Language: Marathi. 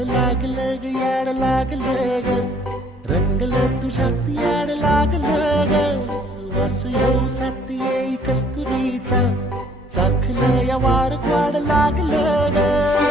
याड लागलं ग याड लागलं ग रंगलं तुझ्यात याड लागलं ग वास येऊ साथ येई कस्तुरीचा चाखलं या वार वाढ लागलं ग